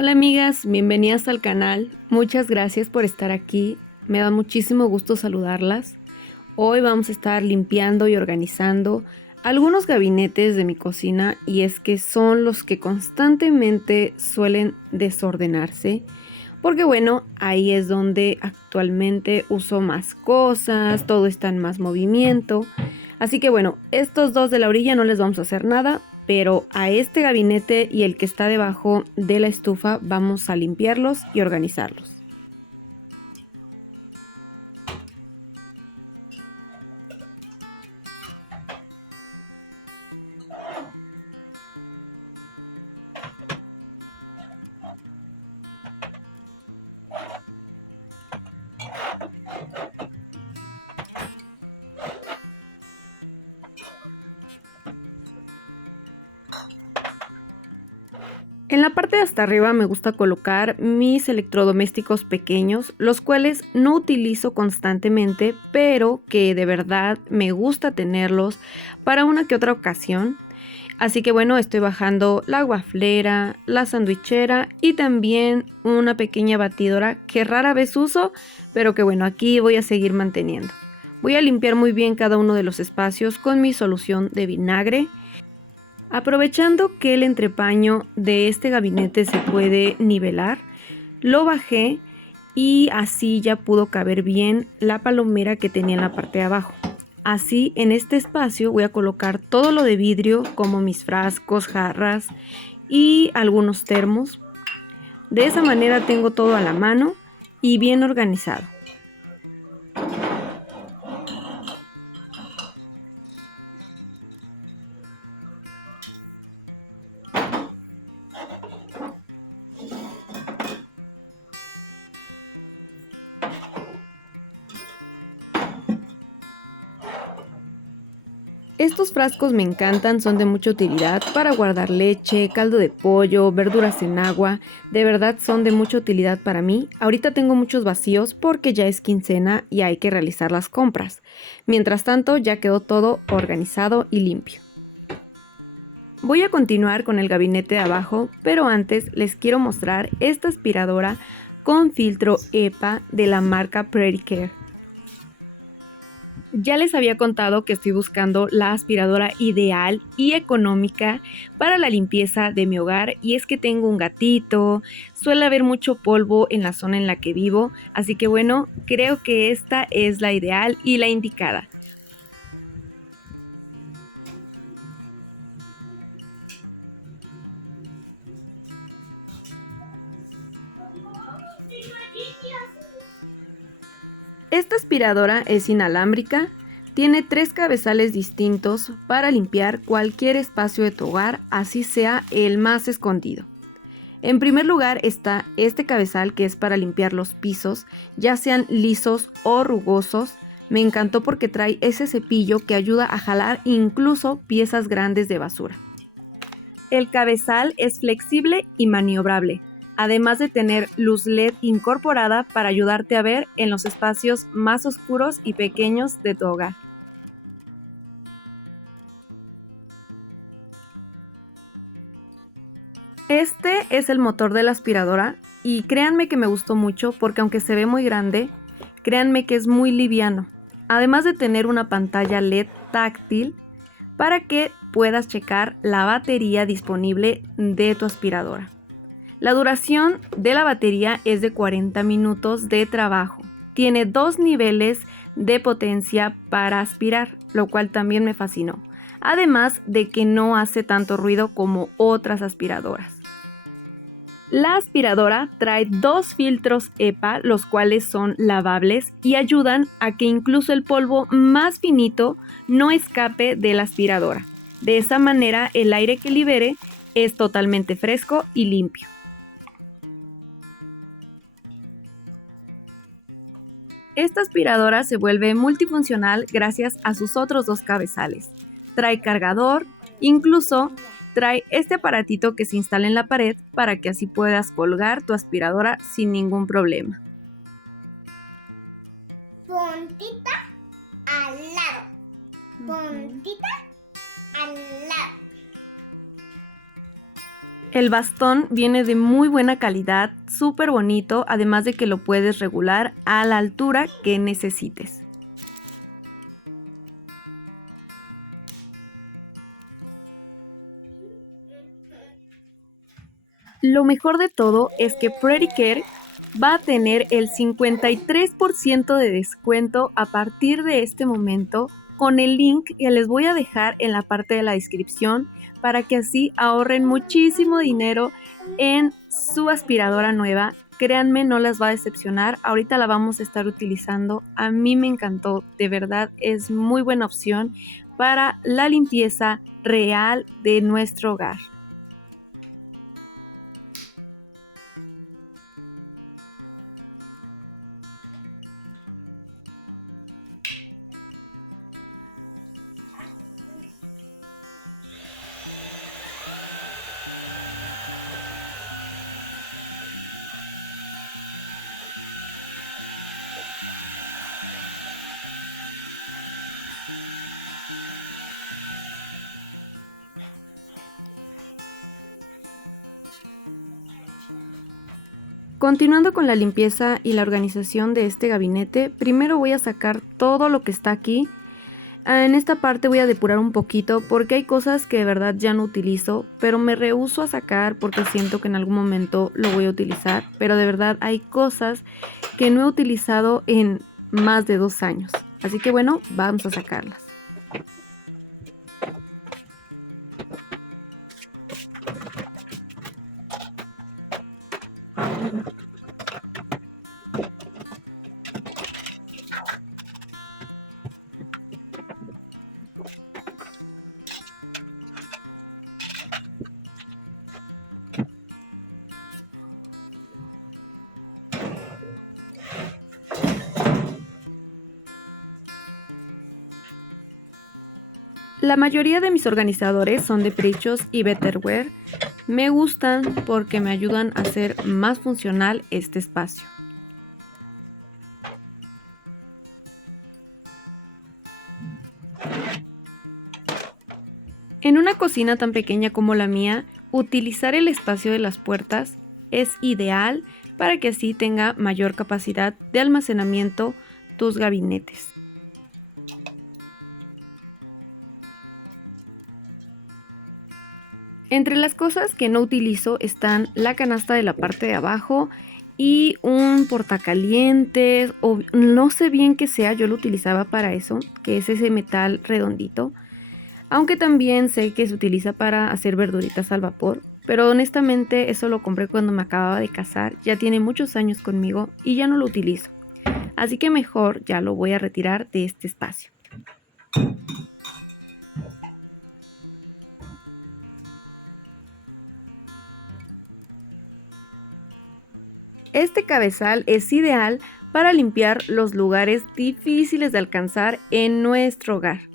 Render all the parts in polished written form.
Hola amigas, bienvenidas al canal. Muchas gracias por estar aquí. Me da muchísimo gusto saludarlas. Hoy vamos a estar limpiando y organizando algunos gabinetes de mi cocina y es que son los que constantemente suelen desordenarse. Porque bueno, ahí es donde actualmente uso más cosas, todo está en más movimiento. Así que bueno, estos dos de la orilla no les vamos a hacer nada, pero a este gabinete y el que está debajo de la estufa vamos a limpiarlos y organizarlos. En la parte de hasta arriba me gusta colocar mis electrodomésticos pequeños, los cuales no utilizo constantemente, pero que de verdad me gusta tenerlos para una que otra ocasión. Así que bueno, estoy bajando la waflera, la sandwichera y también una pequeña batidora que rara vez uso, pero que bueno, aquí voy a seguir manteniendo. Voy a limpiar muy bien cada uno de los espacios con mi solución de vinagre. Aprovechando que el entrepaño de este gabinete se puede nivelar, lo bajé y así ya pudo caber bien la palomera que tenía en la parte de abajo. Así en este espacio voy a colocar todo lo de vidrio como mis frascos, jarras y algunos termos. De esa manera tengo todo a la mano y bien organizado. Estos frascos me encantan, son de mucha utilidad para guardar leche, caldo de pollo, verduras en agua. De verdad son de mucha utilidad para mí. Ahorita tengo muchos vacíos porque ya es quincena y hay que realizar las compras. Mientras tanto ya quedó todo organizado y limpio. Voy a continuar con el gabinete de abajo, pero antes les quiero mostrar esta aspiradora con filtro EPA de la marca Pretty Care. Ya les había contado que estoy buscando la aspiradora ideal y económica para la limpieza de mi hogar y es que tengo un gatito, suele haber mucho polvo en la zona en la que vivo, así que bueno, creo que esta es la ideal y la indicada. Esta aspiradora es inalámbrica, tiene 3 cabezales distintos para limpiar cualquier espacio de tu hogar, así sea el más escondido. En primer lugar está este cabezal que es para limpiar los pisos, ya sean lisos o rugosos. Me encantó porque trae ese cepillo que ayuda a jalar incluso piezas grandes de basura. El cabezal es flexible y maniobrable, además de tener luz LED incorporada para ayudarte a ver en los espacios más oscuros y pequeños de tu hogar. Este es el motor de la aspiradora y créanme que me gustó mucho porque aunque se ve muy grande, créanme que es muy liviano. Además de tener una pantalla LED táctil para que puedas checar la batería disponible de tu aspiradora. La duración de la batería es de 40 minutos de trabajo. Tiene 2 niveles de potencia para aspirar, lo cual también me fascinó. Además de que no hace tanto ruido como otras aspiradoras. La aspiradora trae 2 filtros EPA, los cuales son lavables y ayudan a que incluso el polvo más finito no escape de la aspiradora. De esa manera el aire que libere es totalmente fresco y limpio. Esta aspiradora se vuelve multifuncional gracias a sus otros 2 cabezales. Trae cargador, incluso trae este aparatito que se instala en la pared para que así puedas colgar tu aspiradora sin ningún problema. Puntita al lado. Puntita al lado. El bastón viene de muy buena calidad, súper bonito, además de que lo puedes regular a la altura que necesites. Lo mejor de todo es que Pretty Care va a tener el 53% de descuento a partir de este momento con el link que les voy a dejar en la parte de la descripción para que así ahorren muchísimo dinero en su aspiradora nueva. Créanme, no las va a decepcionar. Ahorita la vamos a estar utilizando. A mí me encantó, de verdad es muy buena opción para la limpieza real de nuestro hogar. Continuando con la limpieza y la organización de este gabinete, primero voy a sacar todo lo que está aquí. En esta parte voy a depurar un poquito porque hay cosas que de verdad ya no utilizo, pero me rehúso a sacar porque siento que en algún momento lo voy a utilizar. Pero de verdad hay cosas que no he utilizado en más de 2 años. Así que bueno, vamos a sacarlas. La mayoría de mis organizadores son de Prichos y Betterware. Me gustan porque me ayudan a hacer más funcional este espacio. En una cocina tan pequeña como la mía, utilizar el espacio de las puertas es ideal para que así tenga mayor capacidad de almacenamiento tus gabinetes. Entre las cosas que no utilizo están la canasta de la parte de abajo y un portacalientes, o no sé bien qué sea, yo lo utilizaba para eso, que es ese metal redondito. Aunque también sé que se utiliza para hacer verduritas al vapor, pero honestamente eso lo compré cuando me acababa de casar, ya tiene muchos años conmigo y ya no lo utilizo. Así que mejor ya lo voy a retirar de este espacio. Este cabezal es ideal para limpiar los lugares difíciles de alcanzar en nuestro hogar.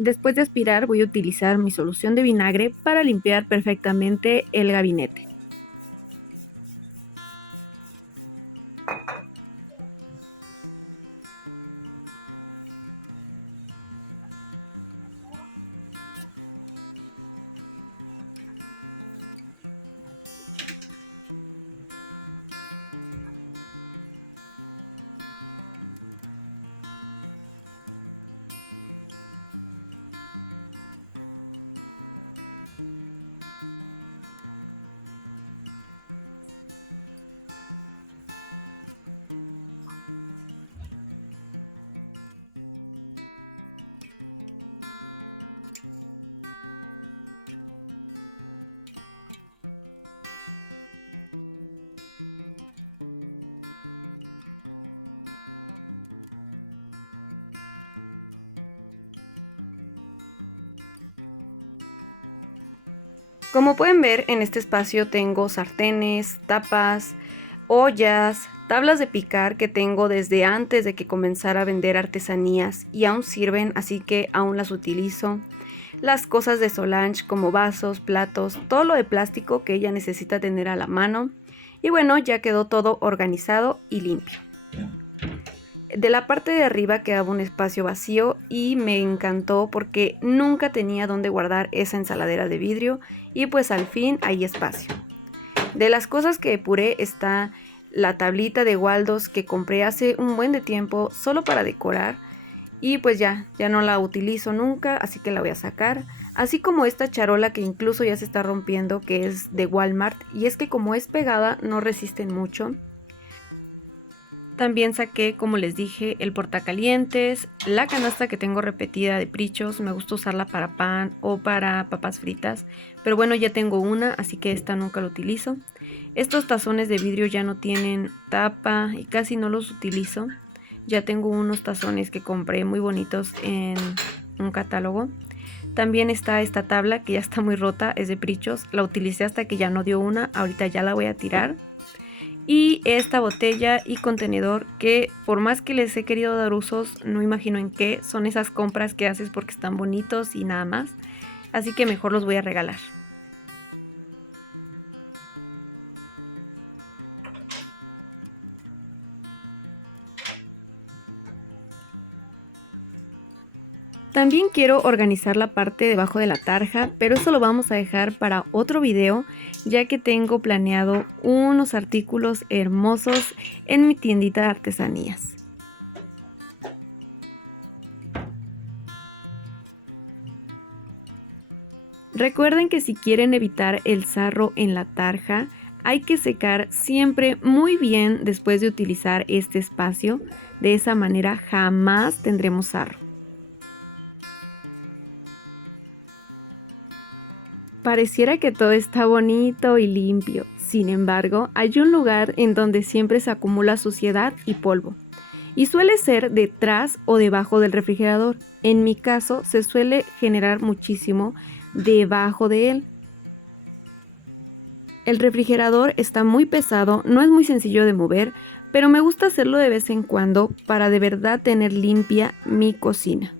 Después de aspirar voy a utilizar mi solución de vinagre para limpiar perfectamente el gabinete. Como pueden ver, en este espacio tengo sartenes, tapas, ollas, tablas de picar que tengo desde antes de que comenzara a vender artesanías y aún sirven, así que aún las utilizo. Las cosas de Solange como vasos, platos, todo lo de plástico que ella necesita tener a la mano. Y bueno, ya quedó todo organizado y limpio. De la parte de arriba quedaba un espacio vacío y me encantó porque nunca tenía dónde guardar esa ensaladera de vidrio y pues al fin hay espacio. De las cosas que depuré está la tablita de Waldos que compré hace un buen de tiempo solo para decorar y pues ya no la utilizo nunca, así que la voy a sacar. Así como esta charola que incluso ya se está rompiendo, que es de Walmart, y es que como es pegada no resisten mucho. También saqué, como les dije, el portacalientes, la canasta que tengo repetida de Prichos, me gusta usarla para pan o para papas fritas, pero bueno, ya tengo una, así que esta nunca la utilizo. Estos tazones de vidrio ya no tienen tapa y casi no los utilizo. Ya tengo unos tazones que compré muy bonitos en un catálogo. También está esta tabla que ya está muy rota, es de Prichos, la utilicé hasta que ya no dio una, ahorita ya la voy a tirar. Y esta botella y contenedor que por más que les he querido dar usos, no imagino en qué. Son esas compras que haces porque están bonitos y nada más. Así que mejor los voy a regalar. También quiero organizar la parte debajo de la tarja, pero eso lo vamos a dejar para otro video, ya que tengo planeado unos artículos hermosos en mi tiendita de artesanías. Recuerden que si quieren evitar el sarro en la tarja, hay que secar siempre muy bien después de utilizar este espacio. De esa manera jamás tendremos sarro. Pareciera que todo está bonito y limpio, sin embargo, hay un lugar en donde siempre se acumula suciedad y polvo, y suele ser detrás o debajo del refrigerador. En mi caso, se suele generar muchísimo debajo de él. El refrigerador está muy pesado, no es muy sencillo de mover, pero me gusta hacerlo de vez en cuando para de verdad tener limpia mi cocina.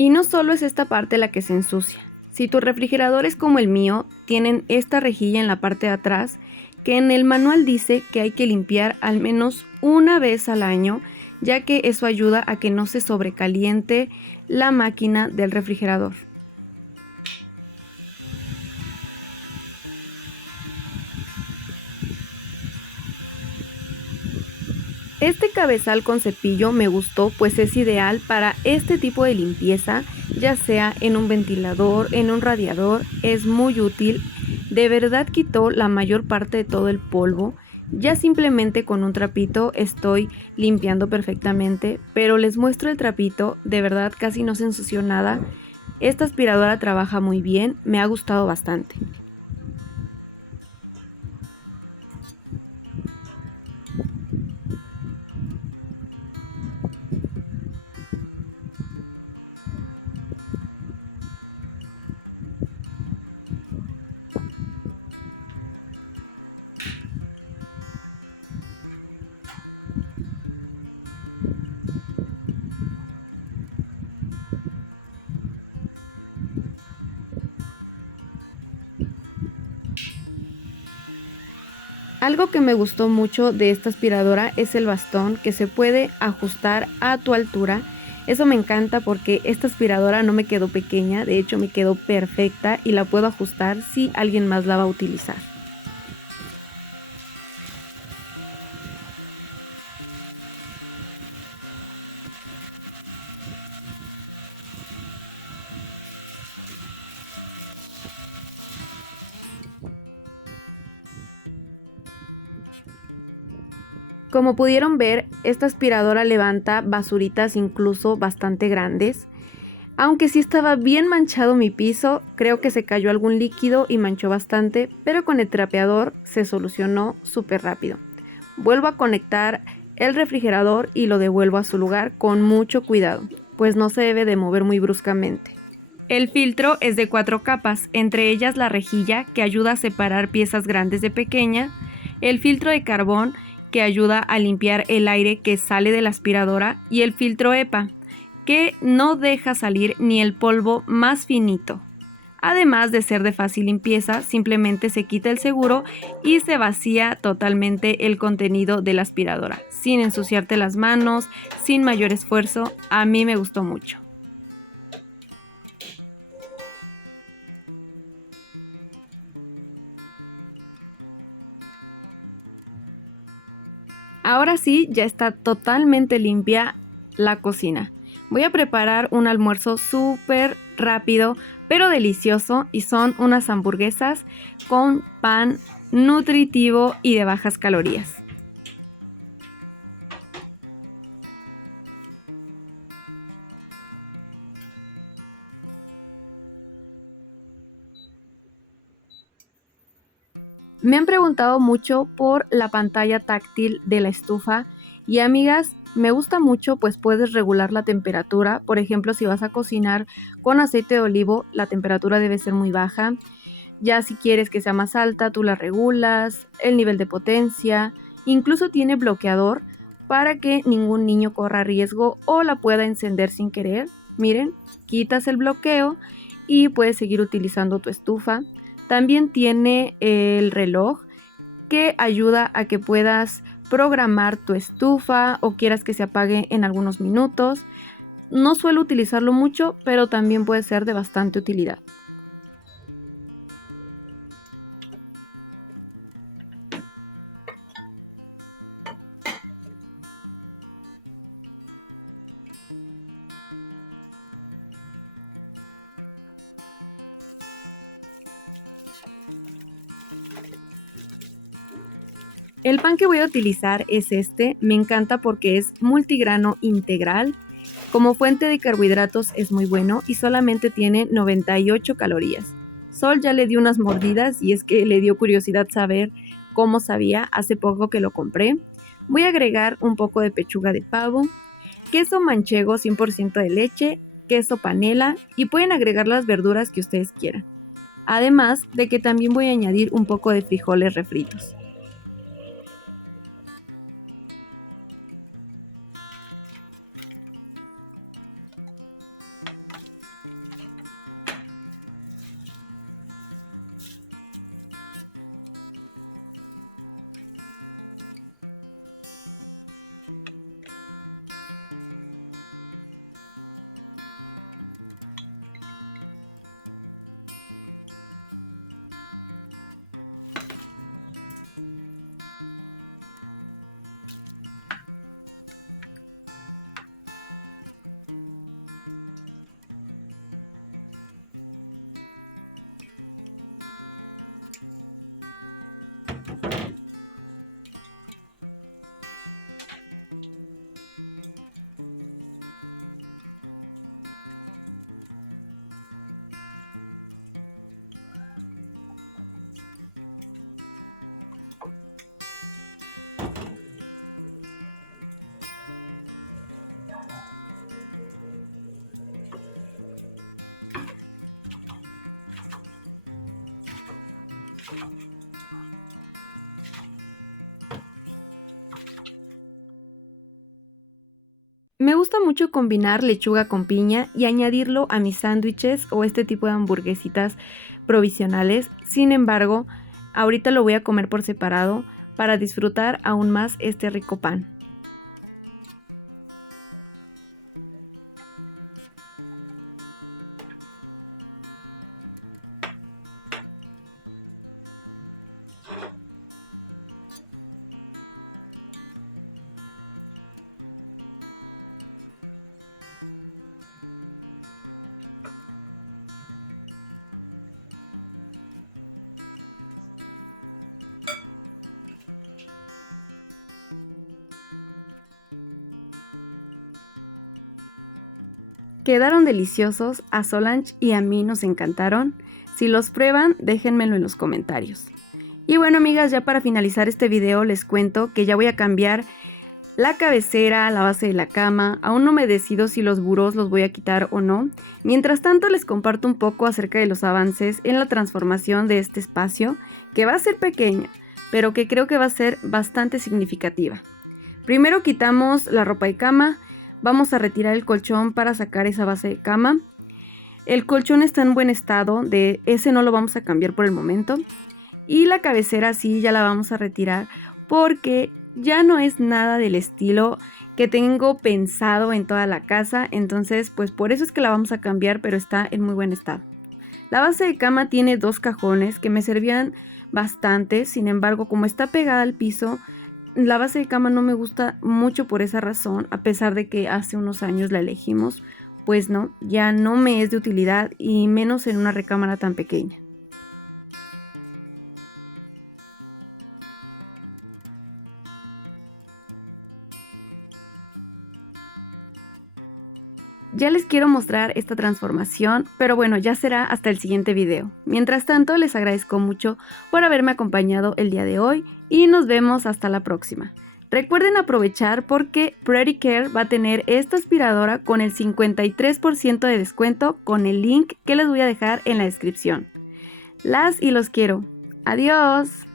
Y no solo es esta parte la que se ensucia. Si tu refrigerador es como el mío, tienen esta rejilla en la parte de atrás que en el manual dice que hay que limpiar al menos una vez al año, ya que eso ayuda a que no se sobrecaliente la máquina del refrigerador. Este cabezal con cepillo me gustó, pues es ideal para este tipo de limpieza, ya sea en un ventilador, en un radiador, es muy útil. De verdad quitó la mayor parte de todo el polvo. Ya simplemente con un trapito estoy limpiando perfectamente, pero les muestro el trapito, de verdad casi no se ensució nada. Esta aspiradora trabaja muy bien, me ha gustado bastante. Algo que me gustó mucho de esta aspiradora es el bastón que se puede ajustar a tu altura. Eso me encanta porque esta aspiradora no me quedó pequeña, de hecho me quedó perfecta y la puedo ajustar si alguien más la va a utilizar. Como pudieron ver, esta aspiradora levanta basuritas incluso bastante grandes. Aunque sí estaba bien manchado mi piso, creo que se cayó algún líquido y manchó bastante, pero con el trapeador se solucionó súper rápido. Vuelvo a conectar el refrigerador y lo devuelvo a su lugar con mucho cuidado, pues no se debe de mover muy bruscamente. El filtro es de 4 capas, entre ellas la rejilla, que ayuda a separar piezas grandes de pequeñas, el filtro de carbón, que ayuda a limpiar el aire que sale de la aspiradora, y el filtro EPA, que no deja salir ni el polvo más finito. Además de ser de fácil limpieza, simplemente se quita el seguro y se vacía totalmente el contenido de la aspiradora, sin ensuciarte las manos, sin mayor esfuerzo. A mí me gustó mucho. Ahora sí, ya está totalmente limpia la cocina. Voy a preparar un almuerzo súper rápido, pero delicioso, y son unas hamburguesas con pan nutritivo y de bajas calorías. Me han preguntado mucho por la pantalla táctil de la estufa y amigas, me gusta mucho, pues puedes regular la temperatura. Por ejemplo, si vas a cocinar con aceite de olivo, la temperatura debe ser muy baja. Ya si quieres que sea más alta, tú la regulas, el nivel de potencia, incluso tiene bloqueador para que ningún niño corra riesgo o la pueda encender sin querer. Miren, quitas el bloqueo y puedes seguir utilizando tu estufa. También tiene el reloj que ayuda a que puedas programar tu estufa o quieras que se apague en algunos minutos. No suelo utilizarlo mucho, pero también puede ser de bastante utilidad. El pan que voy a utilizar es este, me encanta porque es multigrano integral. Como fuente de carbohidratos es muy bueno y solamente tiene 98 calorías. Sol ya le dio unas mordidas y es que le dio curiosidad saber cómo sabía, hace poco que lo compré. Voy a agregar un poco de pechuga de pavo, queso manchego 100% de leche, queso panela y pueden agregar las verduras que ustedes quieran. Además de que también voy a añadir un poco de frijoles refritos. Me gusta mucho combinar lechuga con piña y añadirlo a mis sándwiches o este tipo de hamburguesitas provisionales. Sin embargo, ahorita lo voy a comer por separado para disfrutar aún más este rico pan. Quedaron deliciosos, a Solange y a mí nos encantaron. Si los prueban, déjenmelo en los comentarios. Y bueno amigas, ya para finalizar este video les cuento que ya voy a cambiar la cabecera, la base de la cama. Aún no me decido si los burós los voy a quitar o no. Mientras tanto les comparto un poco acerca de los avances en la transformación de este espacio, que va a ser pequeña, pero que creo que va a ser bastante significativa. Primero quitamos la ropa de cama, vamos a retirar el colchón para sacar esa base de cama. El colchón está en buen estado, de ese no lo vamos a cambiar por el momento. Y la cabecera sí ya la vamos a retirar porque ya no es nada del estilo que tengo pensado en toda la casa, entonces pues por eso es que la vamos a cambiar, pero está en muy buen estado. La base de cama tiene 2 cajones que me servían bastante, sin embargo como está pegada al piso, la base de cama no me gusta mucho por esa razón, a pesar de que hace unos años la elegimos, pues no, ya no me es de utilidad y menos en una recámara tan pequeña. Ya les quiero mostrar esta transformación, pero bueno, ya será hasta el siguiente video. Mientras tanto, les agradezco mucho por haberme acompañado el día de hoy y nos vemos hasta la próxima. Recuerden aprovechar porque Pretty Care va a tener esta aspiradora con el 53% de descuento con el link que les voy a dejar en la descripción. Las y los quiero. ¡Adiós!